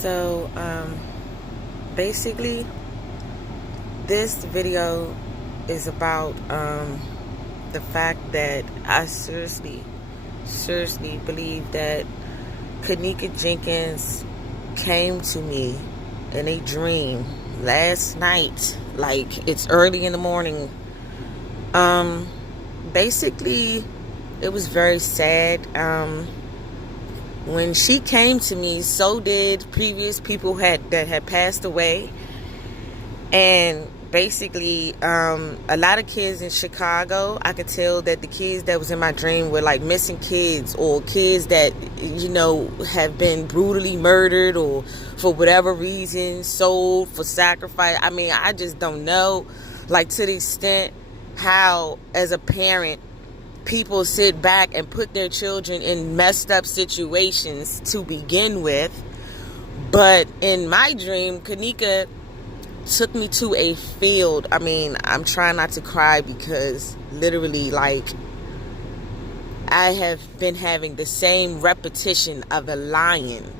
So, basically, this video is about the fact that I seriously believe that Kenneka Jenkins came to me in a dream last night. Like, it's early in the morning. Basically, it was very sad. When she came to me, so did previous people that had passed away. And basically, a lot of kids in Chicago, I could tell that the kids that was in my dream were like missing kids, or kids that, have been brutally murdered, or for whatever reason sold for sacrifice. I mean, I just don't know, like, to the extent how, as a parent, people sit back and put their children in messed up situations to begin with. But in my dream, Kenneka took me to a field. I mean, I'm trying not to cry because literally, like, I have been having the same repetition of a lion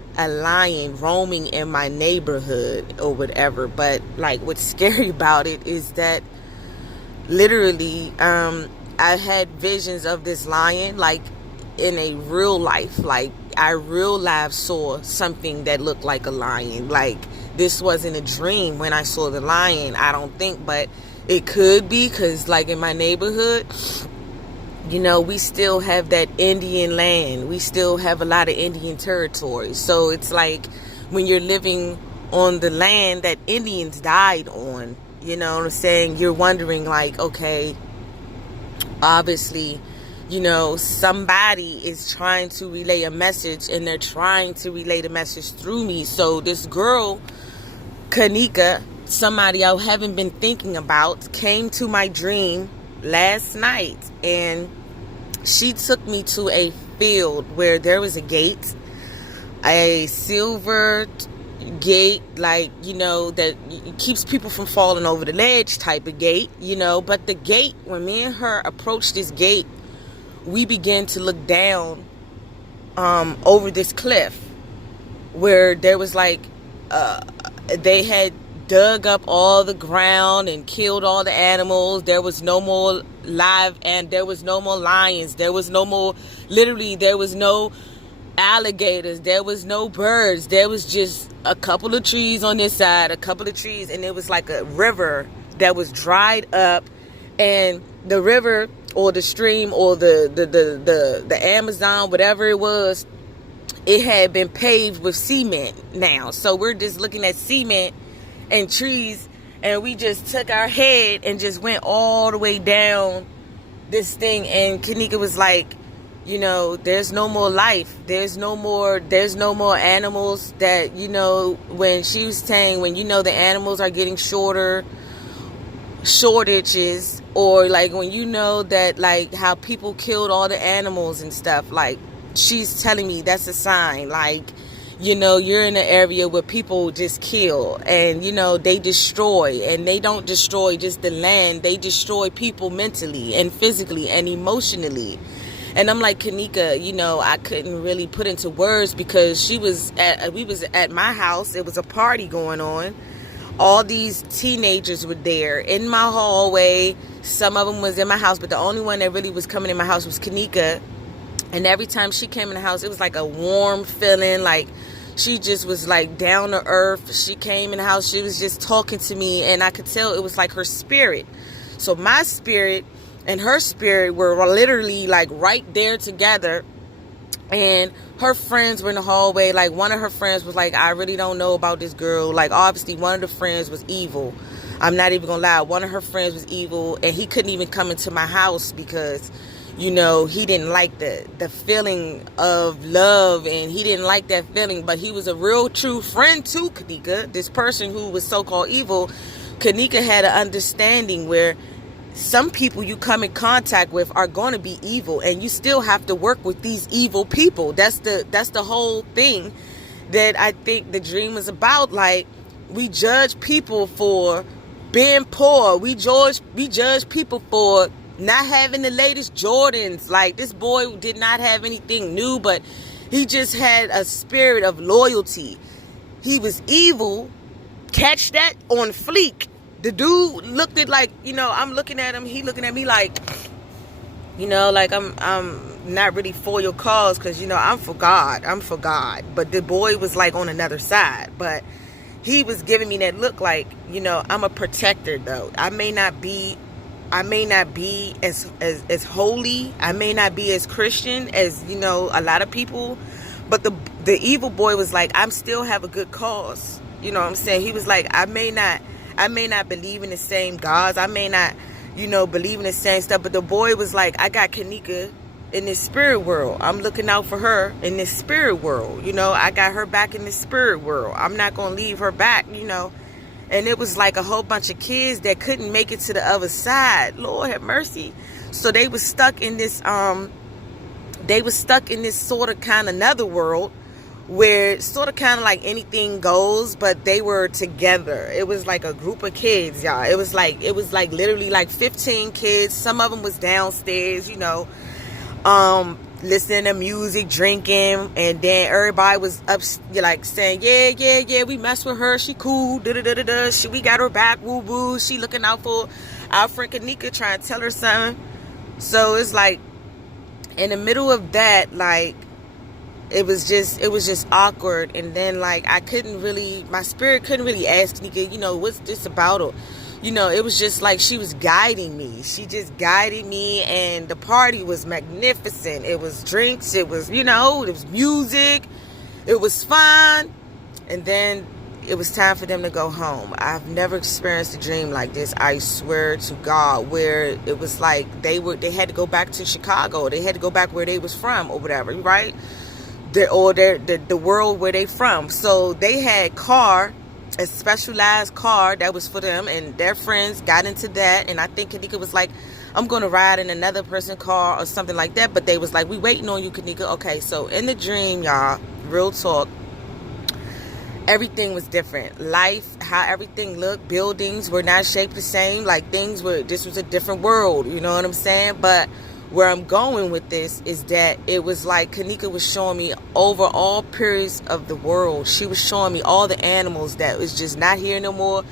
roaming in my neighborhood or whatever. But like, what's scary about it is that literally, I had visions of this lion, like, in a real life. Like, I real life saw something that looked like a lion. Like, this wasn't a dream when I saw the lion, I don't think, but it could be, because, like, in my neighborhood, we still have that Indian land. We still have a lot of Indian territory. So it's like, when you're living on the land that Indians died on, you know what I'm saying? You're wondering, like, okay, obviously, somebody is trying to relay a message, and they're trying to relay the message through me. So this girl, Kenneka, somebody I haven't been thinking about, came to my dream last night, and she took me to a field where there was a gate, a silver gate, like, that keeps people from falling over the ledge type of gate, but the gate, when me and her approached this gate, we began to look down over this cliff, where there was like they had dug up all the ground and killed all the animals. There was no more there was no more lions, there was no more, literally, there was no alligators, there was no birds, there was just a couple of trees on this side, a couple of trees, and it was like a river that was dried up. And the river, or the stream, or the Amazon, whatever it was, it had been paved with cement now. So we're just looking at cement and trees, and we just took our head and just went all the way down this thing. And Kenneka was like, there's no more life. There's no more animals that, when she was saying, when, the animals are getting shortages, or like, when that, like, how people killed all the animals and stuff, like, she's telling me that's a sign, like, you're in an area where people just kill, and, they destroy, and they don't destroy just the land, they destroy people mentally and physically and emotionally. And I'm like, Kenneka, I couldn't really put into words, because we was at my house. It was a party going on. All these teenagers were there in my hallway. Some of them was in my house, but the only one that really was coming in my house was Kenneka. And every time she came in the house, it was like a warm feeling, like she just was like down to earth. She came in the house, she was just talking to me, and I could tell it was like her spirit. So my spirit and her spirit were literally like right there together. And her friends were in the hallway. Like, one of her friends was like, I really don't know about this girl. Like, obviously one of the friends was evil. I'm not even gonna lie. One of her friends was evil, and he couldn't even come into my house because, he didn't like the feeling of love, and he didn't like that feeling. But he was a real true friend to Kenneka. This person who was so-called evil, Kenneka had an understanding where some people you come in contact with are going to be evil, and you still have to work with these evil people. That's the whole thing that I think the dream was about. Like, we judge people for being poor. We judge people for not having the latest Jordans. Like, this boy did not have anything new, but he just had a spirit of loyalty. he was evil. Catch that on fleek. The dude looked at like, I'm looking at him, he looking at me like, like I'm not really for your cause, because I'm for God. But the boy was like on another side. But he was giving me that look like, I'm a protector though. I may not be as holy. I may not be as Christian as, a lot of people. But the evil boy was like, I'm still have a good cause. You know what I'm saying? He was like, I may not believe in the same gods. I may not, believe in the same stuff. But the boy was like, I got Kanika in this spirit world. I'm looking out for her in this spirit world. I got her back in the spirit world. I'm not going to leave her back, And it was like a whole bunch of kids that couldn't make it to the other side. Lord have mercy. So they was stuck in this, sort of kind of netherworld, where it's sort of kind of like anything goes, but they were together. It was like a group of kids, y'all. It was like literally like 15 kids. Some of them was downstairs, listening to music, drinking, and then everybody was up, like saying, yeah, we mess with her, she cool, da-da-da-da-da, we got her back, woo-woo, she looking out for our friend Kanika, trying to tell her something. So it's like, in the middle of that, like, it was just awkward. And then like my spirit couldn't really ask Kanika, what's this about her? It was just like she was guiding me. She just guided me, and the party was magnificent. It was drinks, it was, it was music, it was fun. And then it was time for them to go home. I've never experienced a dream like this, I swear to God, where it was like they had to go back to Chicago. They had to go back where they was from or whatever, right? The world where they from. So they had a specialized car that was for them, and their friends got into that. And I think Kanika was like, I'm going to ride in another person's car or something like that. But they was like, we waiting on you, Kanika. Okay, so in the dream, y'all, real talk, everything was different. Life, how everything looked, buildings were not shaped the same. Like this was a different world, you know what I'm saying? But where I'm going with this is that it was like Kanika was showing me over all periods of the world. She was showing me all the animals that was just not here no more.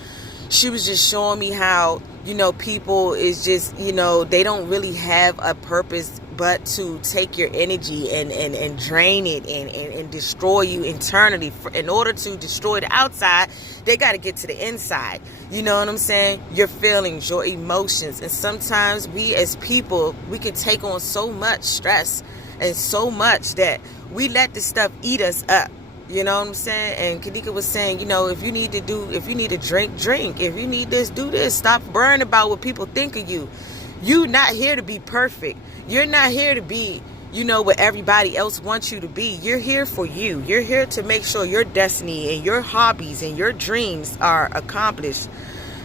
She was just showing me how, people is just, they don't really have a purpose but to take your energy and drain it and destroy you internally. In order to destroy the outside, they got to get to the inside. You know what I'm saying? Your feelings, your emotions. And sometimes we as people, we can take on so much stress and so much that we let this stuff eat us up. You know what I'm saying? And Kanika was saying, if you need to drink, drink. If you need this, do this. Stop worrying about what people think of you. You're not here to be perfect. You're not here to be, what everybody else wants you to be. You're here for you. You're here to make sure your destiny and your hobbies and your dreams are accomplished.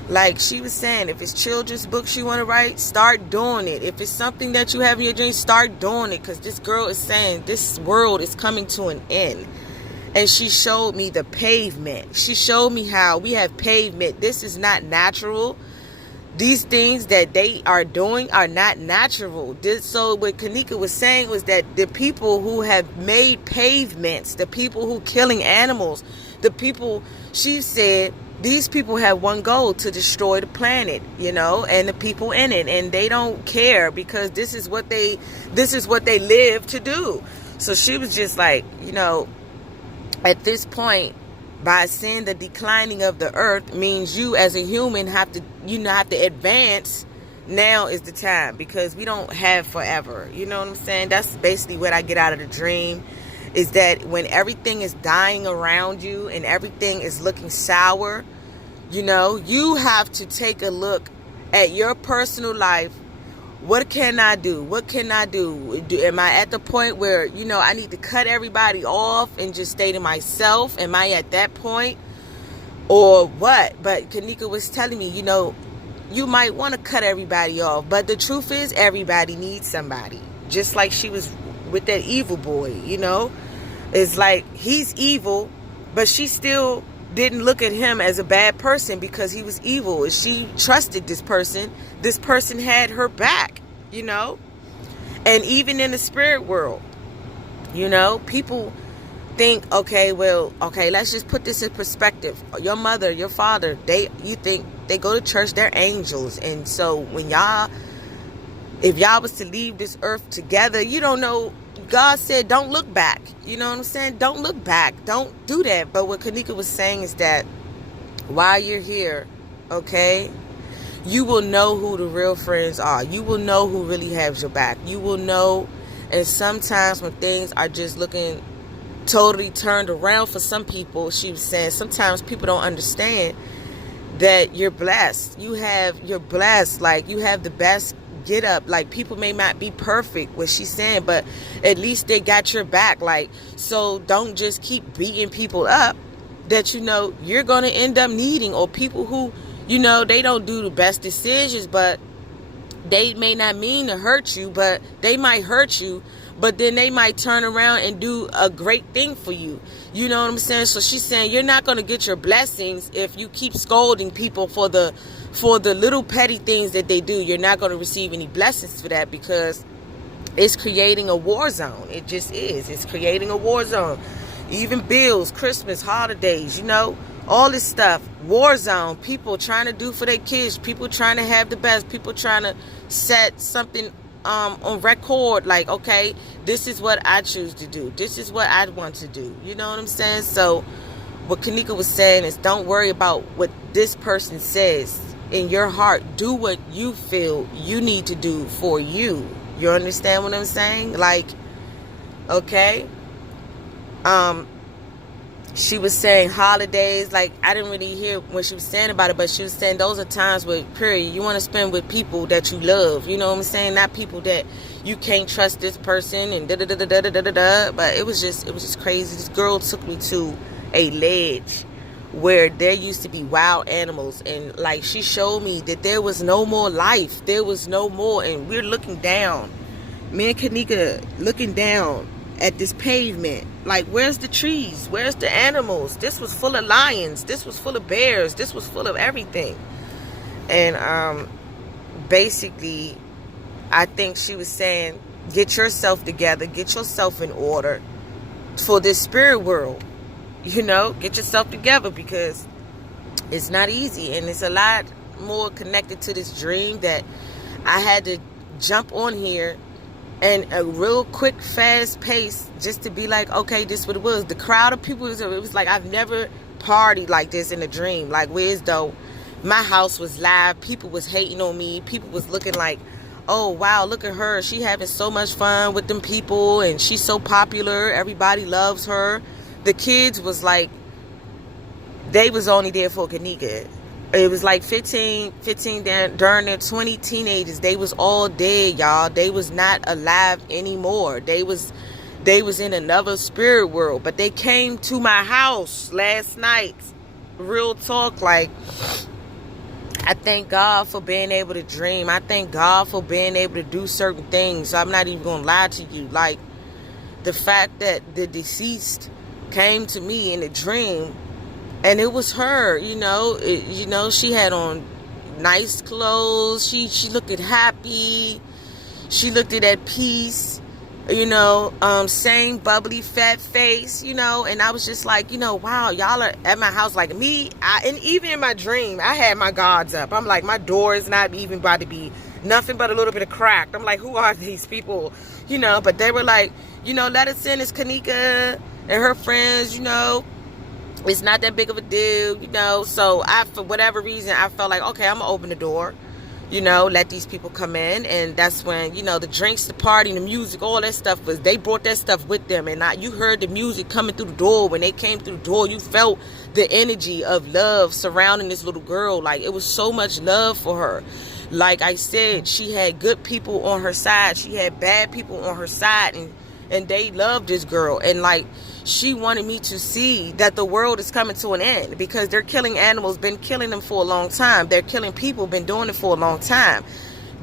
Like she was saying, if it's children's books you want to write, start doing it. If it's something that you have in your dreams, start doing it. Because this girl is saying this world is coming to an end. And she showed me the pavement. She showed me how we have pavement. This is not natural. These things that they are doing are not natural. So what Kanika was saying was that the people who have made pavements, the people who killing animals, the people, she said, these people have one goal, to destroy the planet, and the people in it. And they don't care because this is what they live to do. So she was just like, at this point, by seeing the declining of the earth means you as a human have to advance. Now is the time, because we don't have forever. You know what I'm saying? That's basically what I get out of the dream, is that when everything is dying around you and everything is looking sour, you have to take a look at your personal life. What can I do? What can I do? Am I at the point where, I need to cut everybody off and just stay to myself? Am I at that point? Or what? But Kanika was telling me, you might want to cut everybody off. But the truth is, everybody needs somebody. Just like she was with that evil boy, It's like he's evil, but she still didn't look at him as a bad person because he was evil. She trusted this person. This person had her back, And even in the spirit world, people, think, okay, well, okay, let's just put this in perspective. Your mother, your father, you think they go to church, they're angels. And so when if y'all was to leave this earth together, you don't know, God said, don't look back. You know what I'm saying? Don't look back. Don't do that. But what Kanika was saying is that while you're here, okay, you will know who the real friends are. You will know who really has your back. You will know. And sometimes when things are just looking totally turned around for some people, she was saying, sometimes people don't understand that you're blessed. You're blessed. Like, you have the best get up. Like, people may not be perfect, what she's saying, but at least they got your back. Like, so don't just keep beating people up that you're going to end up needing, or people who they don't do the best decisions, but they may not mean to hurt you, but they might hurt you, but then they might turn around and do a great thing for you. You know what I'm saying? So she's saying you're not going to get your blessings if you keep scolding people for the little petty things that they do. You're not going to receive any blessings for that, because it's creating a war zone. It just is. It's creating a war zone. Even bills, Christmas, holidays, all this stuff, war zone. People trying to do for their kids, people trying to have the best, people trying to set something on record, like, okay, this is what I choose to do, this is what I want to do. You know what I'm saying? So what Kanika was saying is, don't worry about what this person says. In your heart, do what you feel you need to do for you. You understand what I'm saying? Like, okay, she was saying holidays, like, I didn't really hear what she was saying about it, but she was saying those are times where, period, you want to spend with people that you love. You know what I'm saying? Not people that you can't trust this person and da-da-da-da-da-da-da-da. But it was just crazy. This girl took me to a ledge where there used to be wild animals, and like, she showed me that there was no more life. There was no more, and we're looking down. Me and Kanika looking down at this pavement, like, where's the trees, where's the animals? This was full of lions, this was full of bears, this was full of everything. And basically, I think she was saying, get yourself together, get yourself in order for this spirit world. Get yourself together, because it's not easy, and it's a lot more connected to this dream that I had to jump on here and a real quick, fast pace, just to be like, okay, this is what it was. The crowd of people, it was like, I've never partied like this in a dream. Like, whereas though my house was live, people was hating on me, people was looking like, oh wow, look at her, she having so much fun with them people, and she's so popular, everybody loves her. The kids was like, they was only there for Kanika. It was like 15 during their 20 teenagers. They was all dead, y'all. They was not alive anymore. They was in another spirit world. But they came to my house last night. Real talk, like, I thank God for being able to dream. I thank God for being able to do certain things. So I'm not even going to lie to you. Like, the fact that the deceased came to me in a dream, and it was her, she had on nice clothes. She looked happy. She looked at peace, same bubbly fat face, and I was just like, wow, y'all are at my house. Like me, and even in my dream, I had my guards up. I'm like, my door is not even about to be nothing but a little bit of cracked. I'm like, who are these people? But they were like, let us in. It's Kanika and her friends, it's not that big of a deal, so for whatever reason, I felt like, okay, I'm gonna open the door, let these people come in. And that's when, the drinks, the party, the music, all that stuff they brought that stuff with them. And you heard the music coming through the door. When they came through the door, you felt the energy of love surrounding this little girl. Like, it was so much love for her. Like I said, she had good people on her side, she had bad people on her side, and they loved this girl. And like, she wanted me to see that the world is coming to an end, because they're killing animals, been killing them for a long time. They're killing people, been doing it for a long time.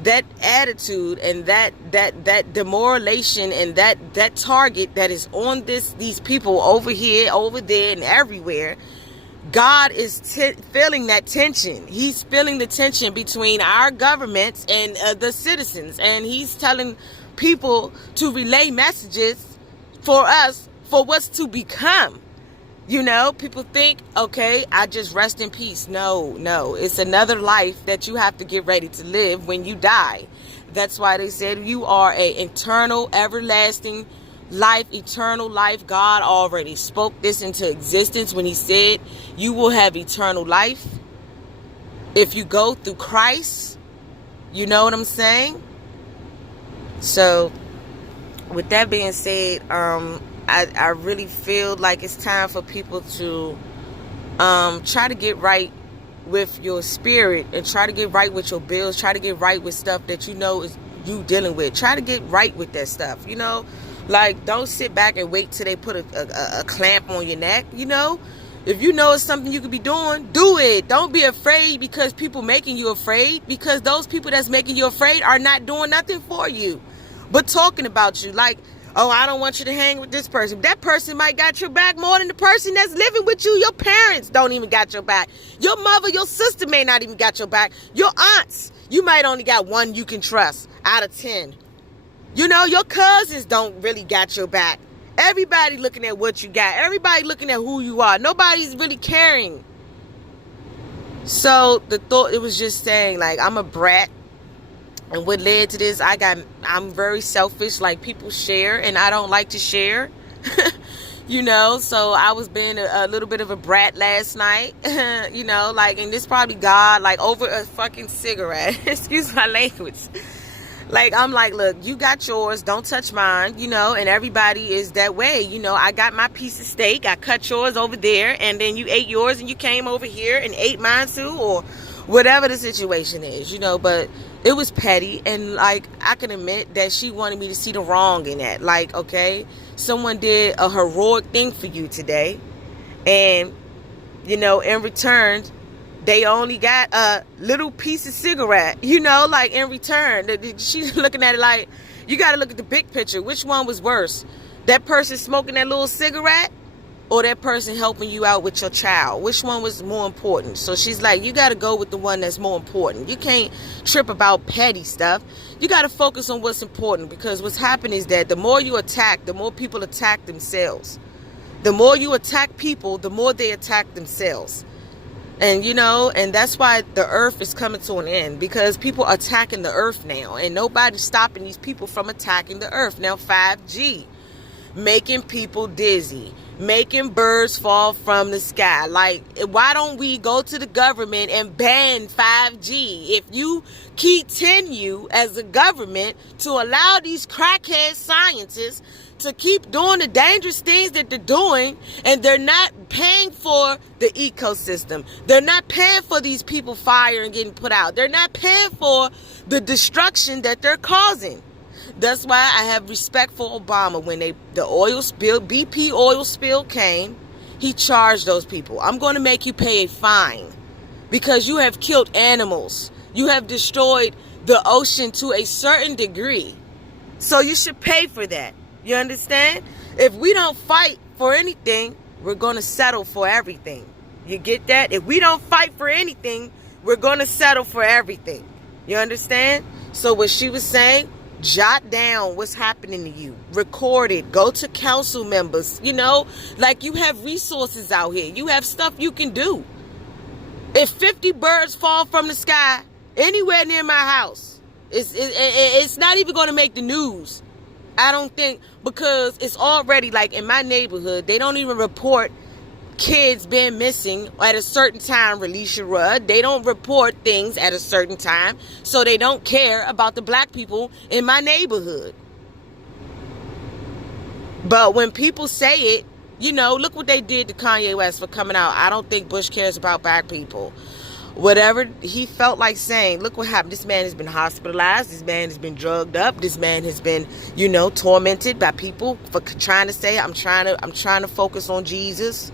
That attitude and that demoralization and that target that is on these people over here, over there, and everywhere, God is feeling that tension. He's feeling the tension between our governments and the citizens, and he's telling people to relay messages for us for what's to become. You know, people think, okay, I just rest in peace. No, it's another life that you have to get ready to live when you die. That's why they said you are a eternal, everlasting life, eternal life. God already spoke this into existence when he said you will have eternal life if you go through Christ. You know what I'm saying? So with that being said, I really feel like it's time for people to try to get right with your spirit, and try to get right with your bills, try to get right with stuff that you know is you dealing with. Try to get right with that stuff, you know? Like, don't sit back and wait till they put a clamp on your neck, you know? If you know it's something you could be doing, do it. Don't be afraid because people making you afraid, because those people that's making you afraid are not doing nothing for you but talking about you. Like, oh, I don't want you to hang with this person. That person might got your back more than the person that's living with you. Your parents don't even got your back. Your mother, your sister may not even got your back. Your aunts, you might only got one you can trust out of 10. You know, your cousins don't really got your back. Everybody looking at what you got. Everybody looking at who you are. Nobody's really caring. So the thought, it was just saying, like, I'm a brat. And what led to this, I'm very selfish, like people share, and I don't like to share, you know, so I was being a little bit of a brat last night, you know, like, and this probably God, like, over a fucking cigarette, excuse my language. Like, I'm like, look, you got yours, don't touch mine, you know, and everybody is that way, you know. I got my piece of steak, I cut yours over there, and then you ate yours, and you came over here and ate mine too, or whatever the situation is, you know. But it was petty, and like, I can admit that she wanted me to see the wrong in that. Like, okay, someone did a heroic thing for you today, and, you know, in return, they only got a little piece of cigarette, you know, like, in return. She's looking at it like, you got to look at the big picture. Which one was worse? That person smoking that little cigarette, or that person helping you out with your child? Which one was more important? So she's like, you got to go with the one that's more important. You can't trip about petty stuff. You got to focus on what's important, because what's happening is that the more you attack, the more people attack themselves. The more you attack people, the more they attack themselves. And, you know, and that's why the earth is coming to an end, because people are attacking the earth now, and nobody's stopping these people from attacking the earth. Now, 5G, making people dizzy, making birds fall from the sky. Like, why don't we go to the government and ban 5G? If you continue as a government to allow these crackhead scientists to keep doing the dangerous things that they're doing, and they're not paying for the ecosystem, they're not paying for these people fire and getting put out, they're not paying for the destruction that they're causing. That's why I have respect for Obama. When the oil spill, BP oil spill came, he charged those people. I'm going to make you pay a fine because you have killed animals. You have destroyed the ocean to a certain degree. So you should pay for that. You understand? If we don't fight for anything, we're going to settle for everything. You get that? If we don't fight for anything, we're going to settle for everything. You understand? So what she was saying, jot down what's happening to you. Record it. Go to council members. You know, like, you have resources out here. You have stuff you can do. If 50 birds fall from the sky anywhere near my house, it's not even going to make the news. I don't think, because it's already, like, in my neighborhood, they don't even report kids being missing at a certain time, Relisha Rudd. They don't report things at a certain time, so they don't care about the black people in my neighborhood. But when people say it, you know, look what they did to Kanye West for coming out. I don't think Bush cares about black people. Whatever he felt like saying, look what happened. This man has been hospitalized. This man has been drugged up. This man has been, you know, tormented by people for trying to say, I'm trying to focus on Jesus.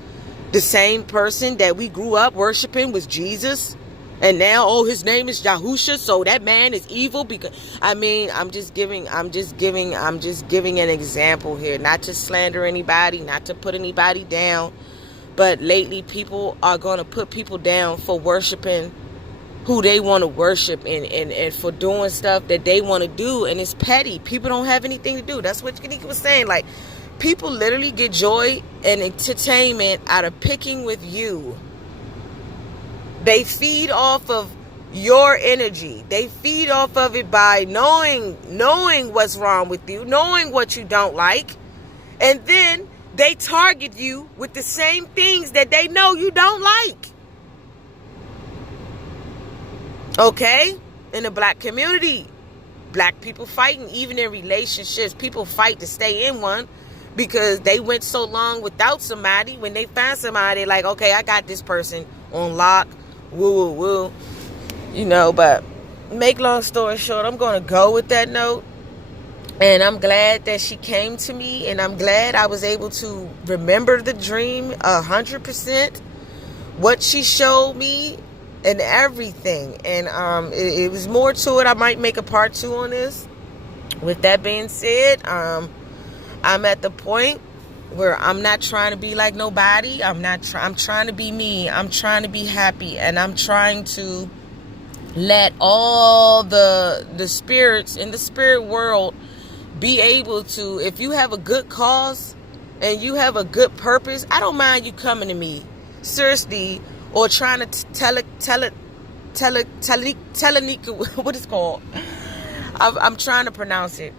The same person that we grew up worshiping was Jesus. And now, oh, his name is Yahusha, so that man is evil. Because, I mean, I'm just giving an example here, not to slander anybody, not to put anybody down. But lately, people are going to put people down for worshiping who they want to worship, and for doing stuff that they want to do. And it's petty. People don't have anything to do. That's what Kanika was saying. Like, People literally get joy and entertainment out of picking with you. They feed off of your energy. They feed off of it by knowing what's wrong with you, knowing what you don't like, and then they target you with the same things that they know you don't like. Okay? In the black community, black people fighting, even in relationships, people fight to stay in one because they went so long without somebody. When they find somebody, they're like, okay, I got this person on lock, woo, woo, woo. You know, but make long story short, I'm going to go with that note. And I'm glad that she came to me, and I'm glad I was able to remember the dream 100%, what she showed me and everything. And it was more to it. I might make a part 2 on this. With that being said, I'm at the point where I'm not trying to be like nobody. I'm trying to be me. I'm trying to be happy, and I'm trying to let all the spirits in the spirit world be able to, if you have a good cause and you have a good purpose, I don't mind you coming to me, seriously, or trying to what is called? I'm trying to pronounce it.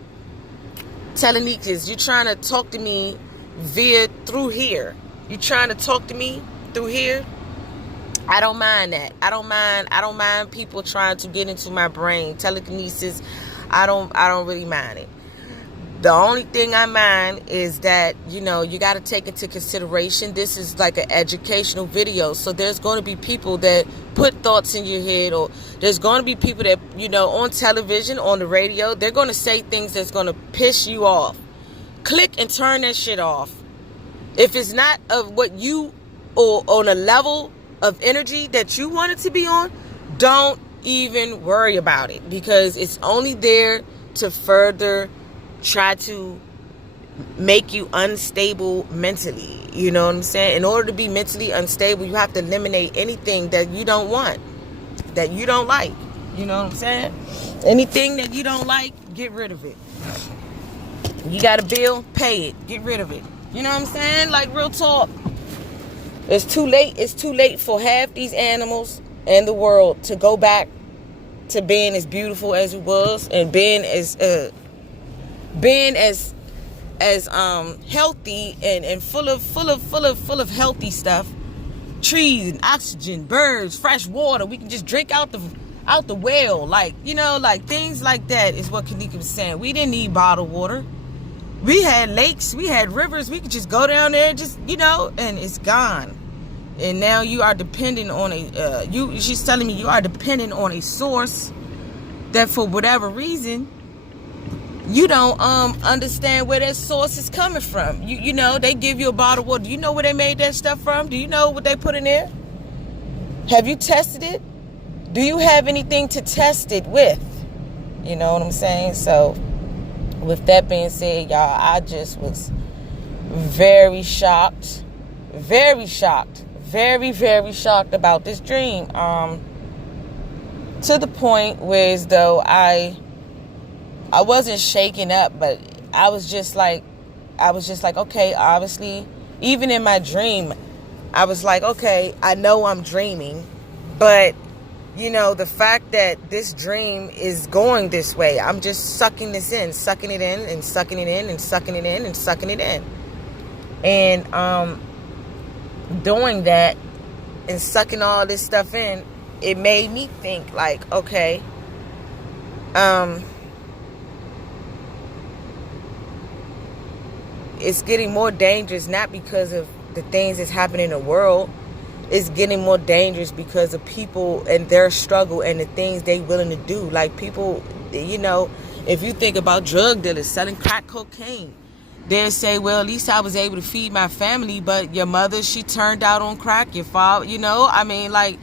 Telenikis. You're trying to talk to me through here. You're trying to talk to me through here. I don't mind that. I don't mind people trying to get into my brain. Telekinesis. I don't really mind it. The only thing I mind is that, you got to take into consideration, this is like an educational video. So there's going to be people that put thoughts in your head, or there's going to be people that, on television, on the radio, they're going to say things that's going to piss you off. Click and turn that shit off. If it's not of what you, or on a level of energy that you want it to be on, don't even worry about it, because it's only there to further try to make you unstable mentally. You know what I'm saying? In order to be mentally unstable, you have to eliminate anything that you don't want, that you don't like. You know what I'm saying? Anything that you don't like, get rid of it. You got a bill, pay it. Get rid of it. You know what I'm saying? Like, real talk. It's too late. It's too late for half these animals in the world to go back to being as beautiful as it was, and being as healthy and full of healthy stuff, trees and oxygen, birds, fresh water. We can just drink out the well, like things like that is what Kanika was saying. We didn't need bottled water. We had lakes, we had rivers. We could just go down there, just and it's gone. And now you are dependent on she's telling me you are dependent on a source that, for whatever reason, you don't understand where that source is coming from. You know, they give you a bottle of water. Do you know where they made that stuff from? Do you know what they put in there? Have you tested it? Do you have anything to test it with? You know what I'm saying? So, with that being said, y'all, I just was very shocked. Very shocked. Very, very shocked about this dream. To the point where, as though I wasn't shaken up, but I was just like, okay, obviously, even in my dream, I was like, okay, I know I'm dreaming, but, the fact that this dream is going this way, I'm just sucking this in, sucking it in, and sucking it in, and sucking it in, and sucking it in. And, doing that and sucking all this stuff in, it made me think, like, okay, it's getting more dangerous, not because of the things that's happening in the world. It's getting more dangerous because of people and their struggle and the things they willing to do. Like, people, if you think about drug dealers selling crack cocaine, they'll say, well, at least I was able to feed my family, but your mother, she turned out on crack. Your father, like,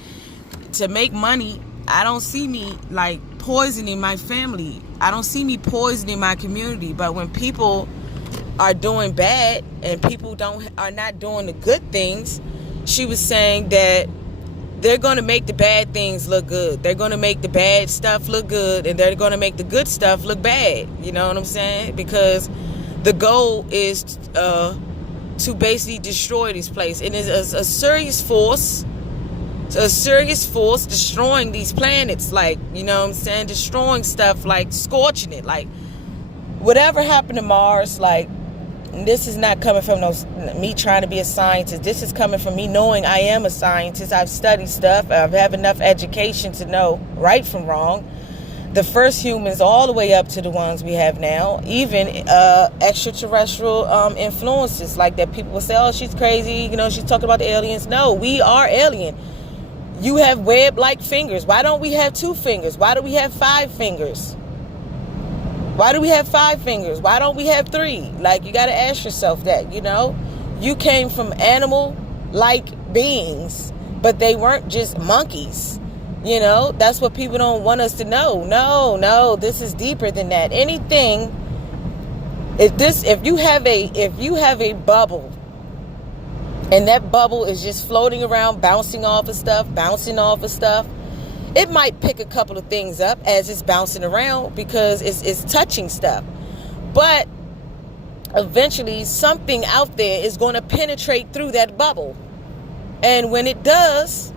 to make money, I don't see me, like, poisoning my family. I don't see me poisoning my community. But when people are doing bad and people are not doing the good things, she was saying that they're going to make the bad things look good. They're going to make the bad stuff look good, and they're going to make the good stuff look bad. You know what I'm saying? Because the goal is to basically destroy this place. And it's a serious force. It's a serious force destroying these planets. Like, you know what I'm saying? Destroying stuff, like scorching it. Like, whatever happened to Mars, like, this is not coming from me trying to be a scientist. This is coming from me knowing I am a scientist. I've studied stuff. I have enough education to know right from wrong. The first humans all the way up to the ones we have now, even extraterrestrial influences, like that people will say, oh, she's crazy, you know, she's talking about the aliens. No, we are alien. You have web-like fingers. Why don't we have 2 fingers? Why do we have 5 fingers? Why do we have 5 fingers? Why don't we have 3? Like, you got to ask yourself that, you know. You came from animal-like beings, but they weren't just monkeys. You know, that's what people don't want us to know. No, this is deeper than that. Anything, if you have a bubble, and that bubble is just floating around, bouncing off of stuff, it might pick a couple of things up as it's bouncing around because it's touching stuff. But eventually something out there is going to penetrate through that bubble. And when it does,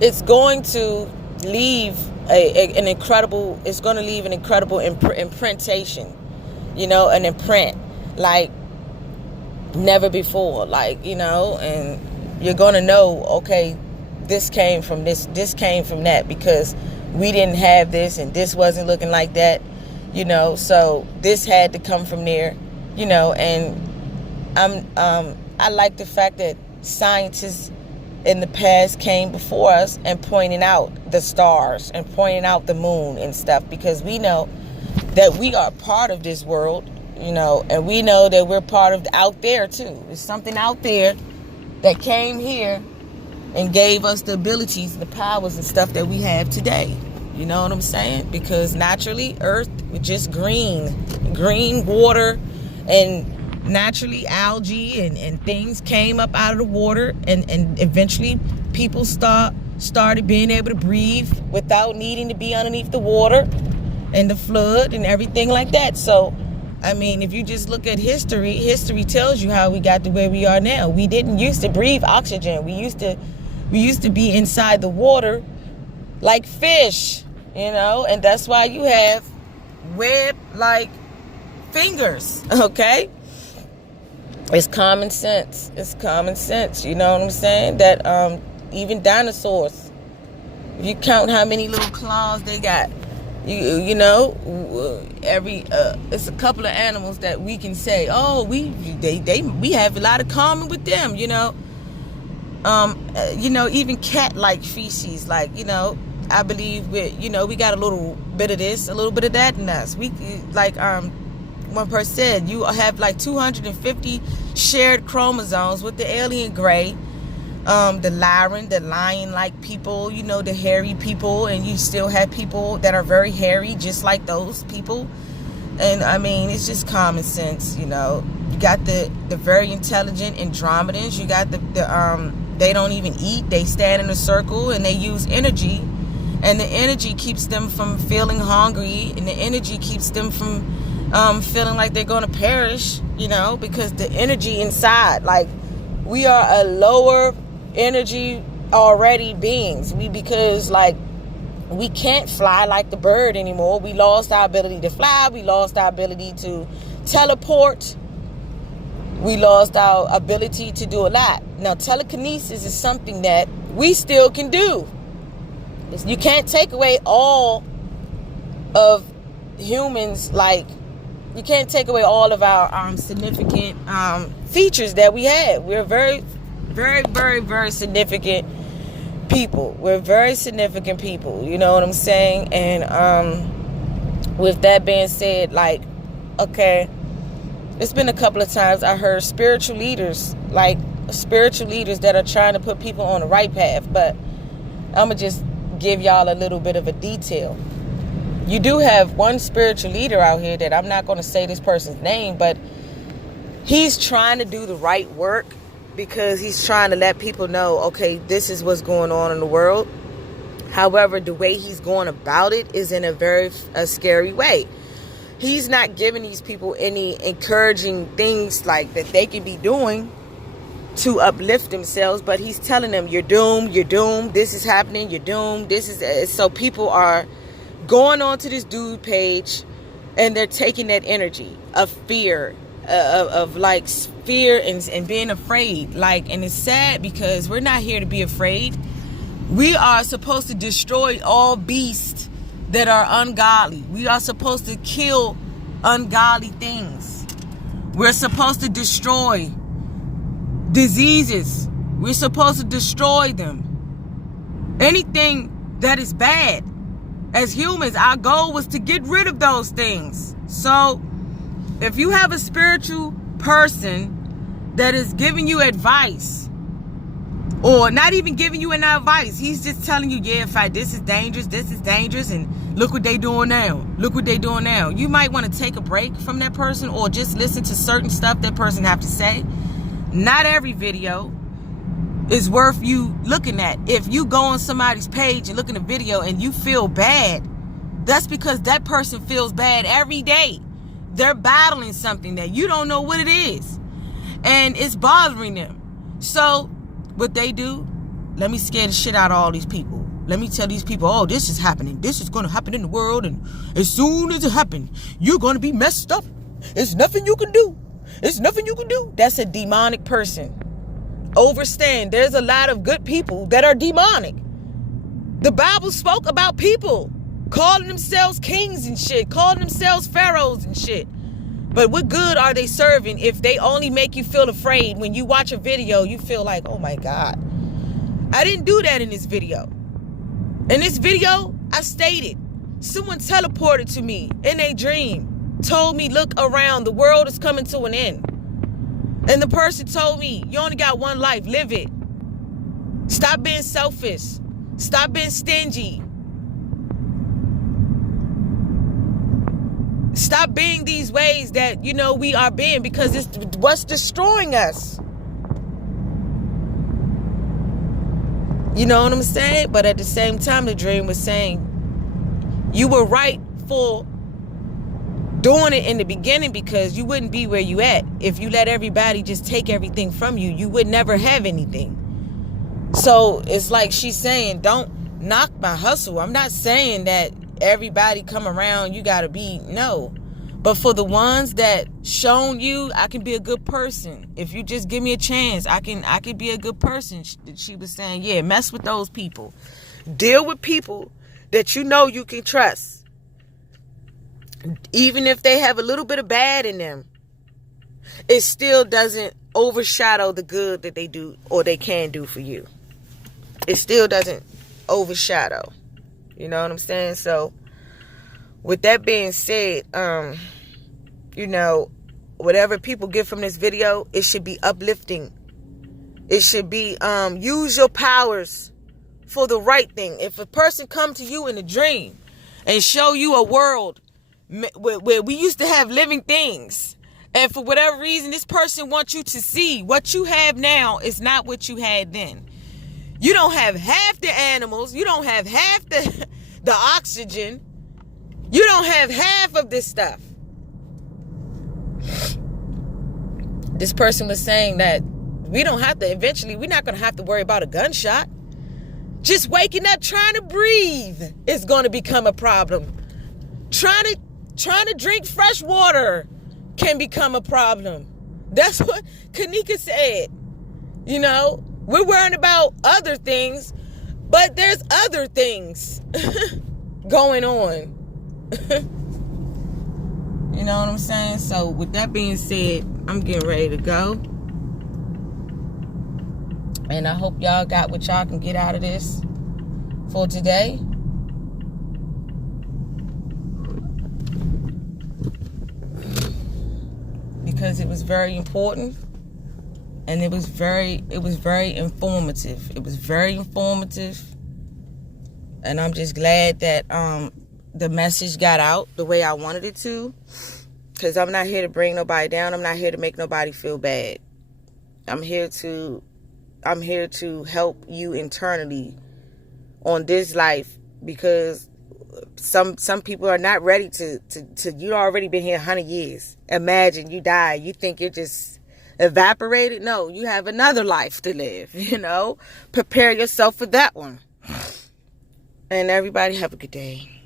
it's going to leave an incredible imprintation, you know, an imprint like never before, like, you know, and you're going to know, okay, this came from this came from that, because we didn't have this and this wasn't looking like that, you know, so this had to come from there, you know. And I like the fact that scientists in the past came before us and pointing out the stars and pointing out the moon and stuff, because we know that we are part of this world, you know, and we know that we're part of out there too. There's something out there that came here and gave us the abilities, the powers and stuff that we have today. You know what I'm saying? Because naturally, Earth was just green water, and naturally algae and things came up out of the water, and eventually people started being able to breathe without needing to be underneath the water and the flood and everything like that. So, I mean, if you just look at history tells you how we got to where we are now. We didn't used to breathe oxygen. We used to be inside the water like fish, you know, and that's why you have web-like fingers, okay? It's common sense. You know what I'm saying? That even dinosaurs, if you count how many little claws they got, you know, it's a couple of animals that we can say, oh, we have a lot of common with them, you know. You know, even cat-like species, like, you know, I believe we got a little bit of this, a little bit of that in us. We like one person said you have like 250 shared chromosomes with the alien gray, the lion-like people, you know, the hairy people, and you still have people that are very hairy, just like those people. And I mean, it's just common sense, you know. You got the very intelligent Andromedans. You got the they don't even eat. They stand in a circle and they use energy, and the energy keeps them from feeling hungry, and the energy keeps them from feeling like they're going to perish, you know, because the energy inside, like, we are a lower energy already beings. Because like, we can't fly like the bird anymore. We lost our ability to fly. We lost our ability to teleport. We lost our ability to do a lot. Now, telekinesis is something that we still can do. You can't take away all of humans, like, you can't take away all of our significant features that we have. We're very, very, very, very significant people. We're very significant people. You know what I'm saying? And with that being said, like, okay, it's been a couple of times I heard spiritual leaders that are trying to put people on the right path, but I'm going to just give y'all a little bit of a detail. You do have one spiritual leader out here that I'm not going to say this person's name, but he's trying to do the right work because he's trying to let people know, okay, this is what's going on in the world. However, the way he's going about it is in a very scary way. He's not giving these people any encouraging things like that they can be doing to uplift themselves, but he's telling them, you're doomed, this is happening, you're doomed, this is. So people are going onto this dude page, and they're taking that energy of fear, of like fear and being afraid. Like, and it's sad because we're not here to be afraid. We are supposed to destroy all beasts that are ungodly. We are supposed to kill ungodly things. We're supposed to destroy diseases. We're supposed to destroy them. Anything that is bad. As humans, our goal was to get rid of those things. So if you have a spiritual person that is giving you advice, or not even giving you any advice, he's just telling you, yeah, fight, this is dangerous, and look what they doing now. You might want to take a break from that person, or just listen to certain stuff that person have to say. Not every video is worth you looking at. If you go on somebody's page and look at a video and you feel bad, that's because that person feels bad every day. They're battling something that you don't know what it is, and it's bothering them. So what they do, let me scare the shit out of all these people. Let me tell these people, oh, this is happening. This is going to happen in the world, and as soon as it happens, you're going to be messed up. It's nothing you can do. That's a demonic person. Overstand, there's a lot of good people that are demonic. The Bible spoke about people calling themselves kings and shit, calling themselves pharaohs and shit. But what good are they serving if they only make you feel afraid? When you watch a video, you feel like, oh my God, I didn't do that in this video. In this video, I stated, someone teleported to me in a dream, told me, look around, the world is coming to an end. And the person told me, you only got one life, live it. Stop being selfish. Stop being stingy. Stop being these ways that, we are being, because it's what's destroying us. You know what I'm saying? But at the same time, the dream was saying, you were right for doing it in the beginning, because you wouldn't be where you at. If you let everybody just take everything from you, you would never have anything. So it's like she's saying, don't knock my hustle. I'm not saying that everybody come around, you gotta be, no. But for the ones that shown you, I can be a good person. If you just give me a chance, I can be a good person. She was saying, yeah, mess with those people. Deal with people that you know you can trust. Even if they have a little bit of bad in them, it still doesn't overshadow the good that they do or they can do for you. It still doesn't overshadow. You know what I'm saying? So with that being said, whatever people get from this video, it should be uplifting. It should be, use your powers for the right thing. If a person come to you in a dream and show you a world where we used to have living things, and for whatever reason this person wants you to see what you have now is not what you had then. You don't have half the animals, you don't have half the oxygen, you don't have half of this stuff. This person was saying that we're not going to have to worry about a gunshot. Just waking up trying to breathe is going to become a problem. Trying to drink fresh water can become a problem. That's what Kanika said. We're worrying about other things, but there's other things going on. You know what I'm saying? So with that being said, I'm getting ready to go. And I hope y'all got what y'all can get out of this for today. Because it was very important, and it was very informative. It was very informative, and I'm just glad that the message got out the way I wanted it to. Because I'm not here to bring nobody down. I'm not here to make nobody feel bad. I'm here to help you internally on this life, because some people are not ready to you already been here 100 years. Imagine you die, you think you're just evaporated. No, you have another life to live, prepare yourself for that one. And everybody have a good day.